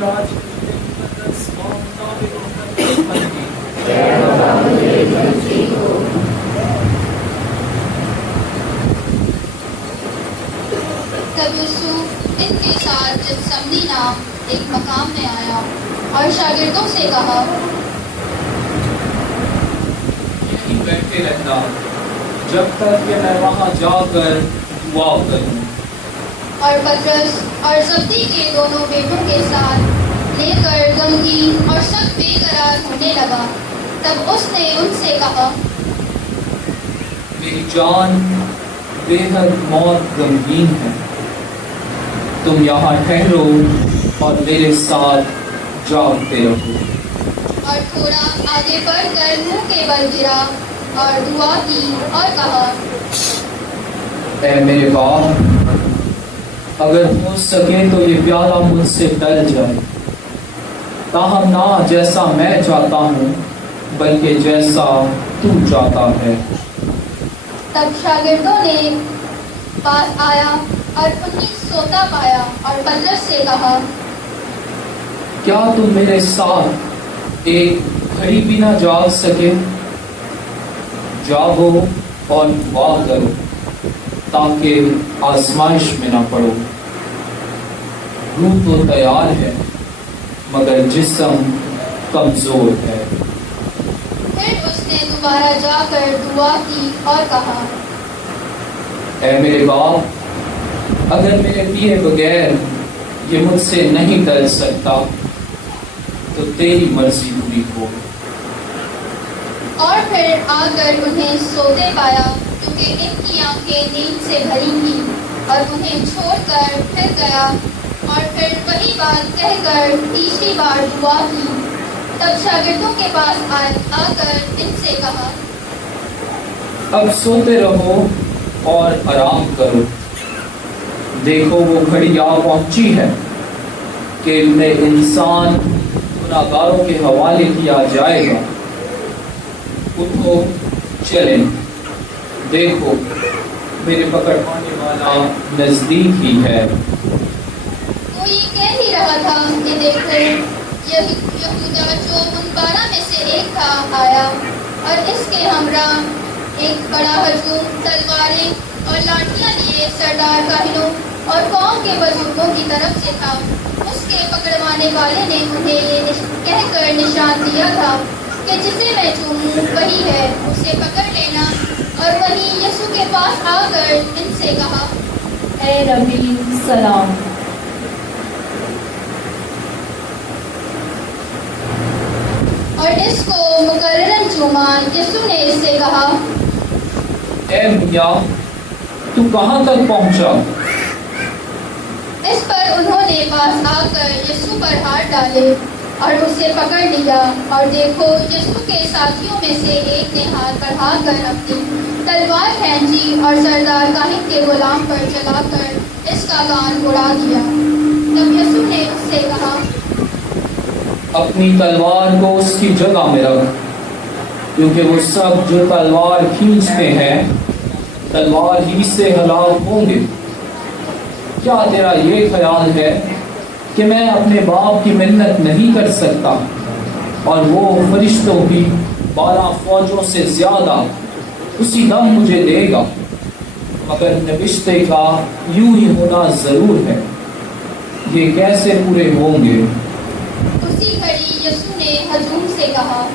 تب یوسف ان کے ساتھ جتسمنی نام ایک مقام میں آیا اور شاگردوں سے کہا، یہیں بیٹھے رہنا جب تک کہ میں وہاں جا کر دعا کروں۔ اور پطرس اور زبدی کے دونوں بیٹوں کے ساتھ لے کر غمگین اور سخت بے قرار ہونے لگا۔ تب اس نے ان سے کہا، میری جان بے حد موت غمگین ہے، تم یہاں ٹھہرو اور میرے ساتھ جاگتے رہو۔ اور تھوڑا آگے بڑھ کر منہ کے بل گرا اور دعا کی اور کہا، اے میرے باپ، اگر ہو سکے تو یہ پیالہ مجھ سے ٹل جائے، تاہم نہ جیسا میں چاہتا ہوں بلکہ جیسا تو چاہتا ہے۔ تب شاگردوں نے پاس آیا اور انہیں سوتا پایا اور پطرس سے کہا، کیا تم میرے ساتھ ایک گھڑی بھی نہ جاگ سکے؟ جاگو اور دعا کرو تاکہ آزمائش میں نہ پڑو۔ روح تو تیار ہے مگر جسم کمزور ہے۔ پھر اس نے دوبارہ جا کر دعا کی اور کہا، اے میرے باپ، اگر میرے پیے بغیر یہ مجھ سے نہیں ٹل سکتا تو تیری مرضی پوری ہو۔ اور پھر آ کر انہیں سوتے پایا کیونکہ ان کی آنکھیں نیند سے بھری تھیں، اور انہیں چھوڑ کر پھر گیا اور پھر وہی بات کہہ کر تیسری بار دعا کی۔ تب شاگردوں کے پاس آ کر ان سے کہا، اب سوتے رہو اور آرام کرو، دیکھو وہ گھڑی آ پہنچی ہے کہ میں انسان گناہگاروں کے حوالے کیا جائے گا۔ اٹھو چلیں، دیکھو میرے پکڑوانے والا نزدیک ہی ہے۔ وہ یہ کہہ ہی رہا تھا کہ دیکھو یہودا جو ان 12 میں سے ایک تھا آیا، اور اس کے ہمراہ ایک بڑا ہجوم تلواریں اور لاٹھیاں لیے سردار کاہنوں اور قوم کے بزرگوں کی طرف سے تھا۔ اس کے پکڑوانے والے نے انہیں یہ کہہ کر نشان دیا تھا کہ جسے میں چوموں وہی ہے، اسے پکڑ لینا۔ اور وہیں یسوع کے پاس آ کر ان سے کہا، اے ربی سلام۔ اور اس کو مقرراً چوما۔ یسوع نے اس سے کہا، اے میاں، تو کہاں تک پہنچا؟ اس پر انہوں نے پاس آ کر یسوع پر ہاتھ ڈالے اور اسے پکڑ لیا۔ اور دیکھو یسوع کے ساتھیوں میں سے ایک نے ہاتھ بڑھا کر اپنی تلوار کھینچی اور سردار کاہن کے غلام پر چلا کر اس کا کان اڑا دیا۔ تب یسوع نے اس سے کہا، اپنی تلوار کو اس کی جگہ میں رکھ، کیونکہ وہ سب جو تلوار کھینچتے ہیں تلوار ہی سے ہلاک ہوں گے۔ کیا تیرا یہ خیال ہے کہ میں اپنے باپ کی منت نہیں کر سکتا اور وہ فرشتوں کی 12 فوجوں سے زیادہ اسی دم مجھے دے گا؟ مگر نوشتے کا یوں ہی ہونا ضرور ہے، یہ کیسے پورے ہوں گے؟ اسی گھڑی یسوع نے ہجوم سے کہا،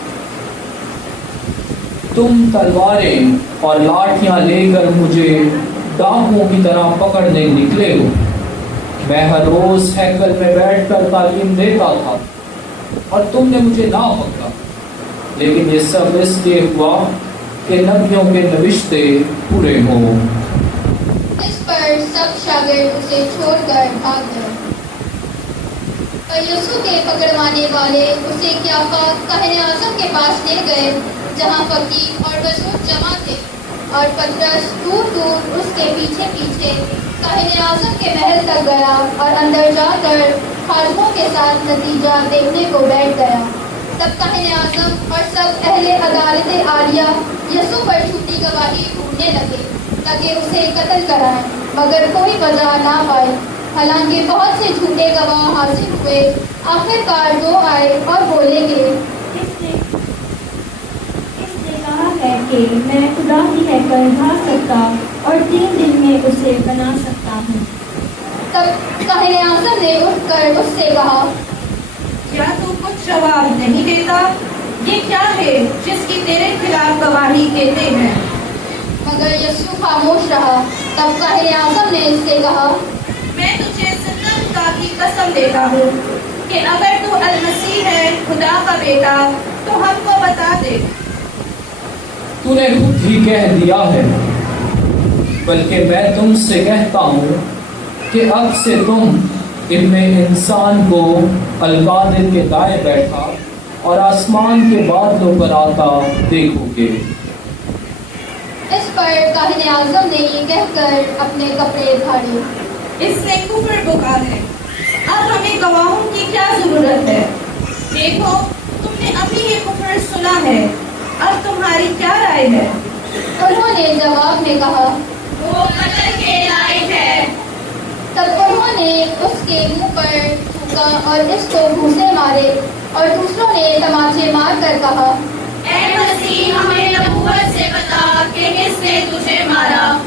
تم تلواریں اور لاٹھیاں لے کر مجھے ڈاکوؤں کی طرح پکڑنے نکلے ہو۔ میں ہر روز ہیکل میں بیٹھ کر تعلیم دیتا تھا اور تم نے مجھے نہ پکڑا، لیکن یہ سب اس لیے ہوا کہ نبیوں کے نوشتے پورے ہوں۔ اس پر سب شاگرد اسے چھوڑ کر بھاگ گئے۔ اور یسوع کے پکڑوانے والے اسے قیافہ کاہن اعظم کے پاس لے گئے، جہاں فقیر اور بزرگ جمع تھے، اور پطرس دور دور اس کے پیچھے پیچھے کاہن اعظم کے محل تک گیا اور اندر جا کر خادموں کے ساتھ نتیجہ دیکھنے کو بیٹھ گیا۔ تب کاہن اعظم اور سب اہل عدالت عالیہ یسوع پر جھوٹی گواہی ڈھونڈنے لگے تاکہ اسے قتل کرائیں، مگر کوئی وجہ نہ پائی، حالانکہ بہت سے جھوٹے گواہ حاصل ہوئے، آخرکار وہ آئے اور بولے کہ اس نے کہا ہے کہ میں خدا کی ہیکل ڈھا سکتا اور 3 دن میں اسے بنا سکتا ہوں۔ تب کاہن اعظم نے اٹھ کر اس سے کہا، کیا تو کچھ جواب نہیں دیتا؟ یہ کیا ہے جس کی تیرے خلاف گواہی دیتے ہیں؟ مگر یسوع خاموش رہا۔ تب کاہن اعظم نے اس سے کہا، میں تجھے زندہ خدا کی قسم دیتا ہوں کہ اگر تو المسیح ہے، خدا کا بیٹا، تو ہم کو بتا دے۔ تو نے خود ہی کہہ دیا ہے، بلکہ میں تم سے کہتا ہوں کہ اب سے تم ابن انسان کو القادر کے دائیں بیٹھا اور آسمان کے بادلوں پر آتا دیکھو گے۔ اس پر کاہن اعظم نے یہ کہہ کر اپنے کپڑے پھاڑے۔ اس نے کفر بکا ہے، اب ہمیں گواہوں کی کیا ضرورت ہے؟ دیکھو، تم نے ابھی یہ کفر سنا ہے، اب تمہاری کیا رائے ہے؟ انہوں نے جواب میں کہا، وہ قتل کے لائق ہے۔ تب انہوں نے اس کے منہ پر تھوکا اور اس کو گھوسے مارے، اور دوسروں نے تماچے مار کر کہا، اے مسیح، ہمیں نبوت سے بتا کہ کس نے تجھے مارا۔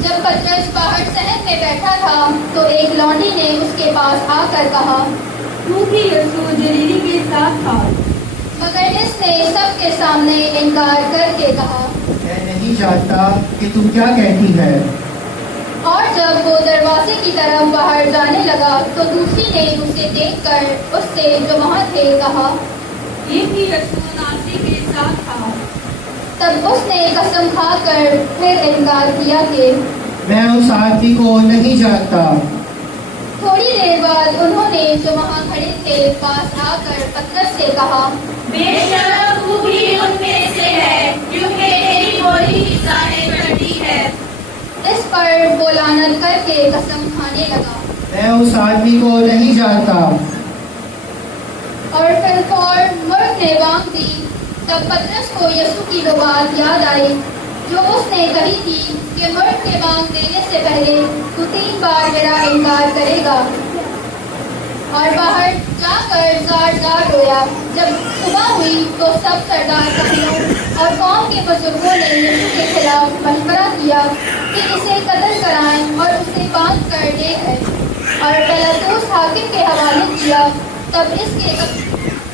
جب پترس باہر صحن میں بیٹھا تھا تو ایک لونڈی نے اس کے پاس آ کر کہا، تو بھی یسوع جلیلی کے ساتھ تھا۔ مگر اس نے سب کے سامنے انکار کر کے کہا، میں نہیں جانتا کہ تم کیا کہتی ہے۔ اور جب وہ دروازے کی طرف باہر جانے لگا تو دوسری نے اسے دیکھ کر اس سے جو وہاں تھے کہا، یہ بھی یسوع ناصری کے ساتھ تھا۔ تب اس نے قسم کھا کر پھر انکار کیا کہ میں اس آدمی کو نہیں جانتا۔ تھوڑی دیر بعد انہوں نے جو وہاں کھڑے تھے پاس آ کر پترس سے کہا، بے شک تو بھی ان میں سے ہے، کیونکہ تیری بولی کی ظاہر کرتی ہے۔ اس پر وہ لعنت کر کے قسم کھانے لگا۔ میں اس آدمی کو نہیں جانتا۔ اور پھر فوراً مرغ نے بانگ دی۔ تب پترس کو یسوع کی وہ بات یاد آئی جو اس نے کہی تھی کہ مرغ کے بانگ دینے سے پہلے تو 3 بار میرا انکار کرے گا، اور باہر جا کر زار رویا۔ جب صبح ہوئی تو سب سردار کاہنوں اور قوم کے بزرگوں نے یسوع کے خلاف مشورہ کیا کہ اسے قتل کرائیں اور اسے باندھ کر لے گئے، اور پیلاطس حاکم کے حوالے کیا۔ تب اس کے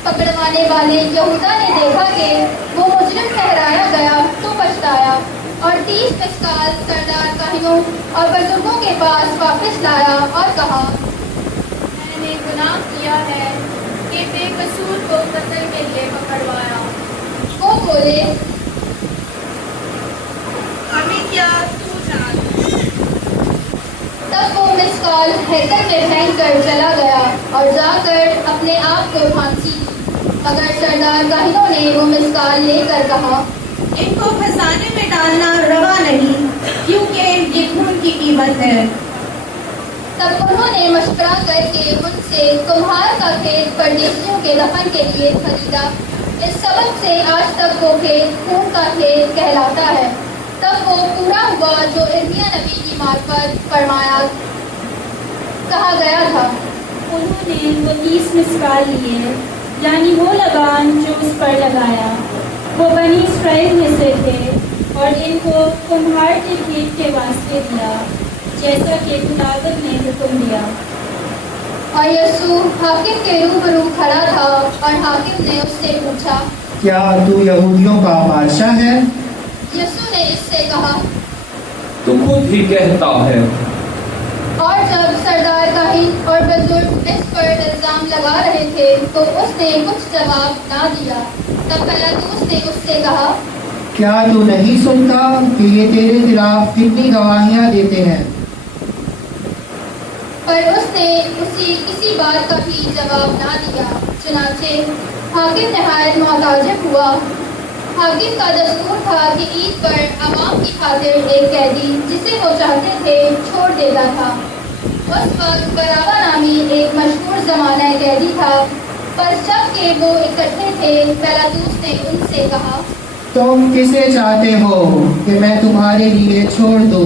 پکڑوانے والے یہودا نے دیکھا کہ وہ مجرم ٹھہرایا گیا تو پچھتایا، اور 30 مسکال سردار کاہنوں اور بزرگوں کے پاس واپس لایا اور کہا، میں نے گناہ کیا ہے کہ بے قصور کو قتل کے لیے پکڑوایا۔ وہ بولے، ہمیں کیا تو جان۔ تب وہ مسکال ہیکل میں پھینک کر چلا گیا اور جا کر اپنے آپ کو پھانسی دی۔ مگر سردار کاہنوں نے وہ مسکال لے کر کہا، ان کو خزانے میں ڈالنا روا نہیں، کیونکہ یہ خون کی قیمت ہے۔ تب انہوں نے مشورہ کر کے ان سے کمہار کا کھیت پردیسیوں کے دفن کے لیے خریدا۔ اس سبب سے آج تک وہ کھیت خون کا کھیت کہلاتا ہے۔ تب وہ پورا ہوا جو ارمیا نبی کی معرفت فرمایا کہا گیا تھا، انہوں نے وہ 30 مسکال لیے، یعنی وہ لگان جو اس پر لگایا، وہ بنی اسرائیل میں سے تھے، اور ان کو کمہار کے کھیت کے واسطے دیا، جیسا کہ خداوند نے حکم دیا۔ اور یسوع حاکم کے روبرو کھڑا تھا، اور حاکم نے اس سے پوچھا، کیا تو یہودیوں کا بادشاہ ہے؟ یسوع نے اس سے کہا، تو خود ہی کہتا ہے۔ اور جب سردار کاہن اور بزرگ اس پر الزام لگا رہے تھے تو اس نے کچھ جواب نہ دیا۔ تب پیلاطس نے اس سے کہا، کیا تو نہیں سنتا کہ یہ تیرے خلاف کتنی گواہیاں دیتے ہیں؟ پر اس نے کسی بات کا بھی جواب نہ دیا۔ چنانچہ حاکم نہایت معتعجب ہوا۔ حاکم کا دستور تھا کہ عید پر عوام کی خاطر ایک قیدی جسے وہ چاہتے تھے چھوڑ دیتا تھا۔ اس وقت برابا نامی ایک مشہور زمانہ قیدی تھا، پر جب کہ وہ اکٹھے تھے پیلاطس نے ان سے کہا، تم کسے چاہتے ہو کہ میں تمہارے لیے چھوڑ دوں؟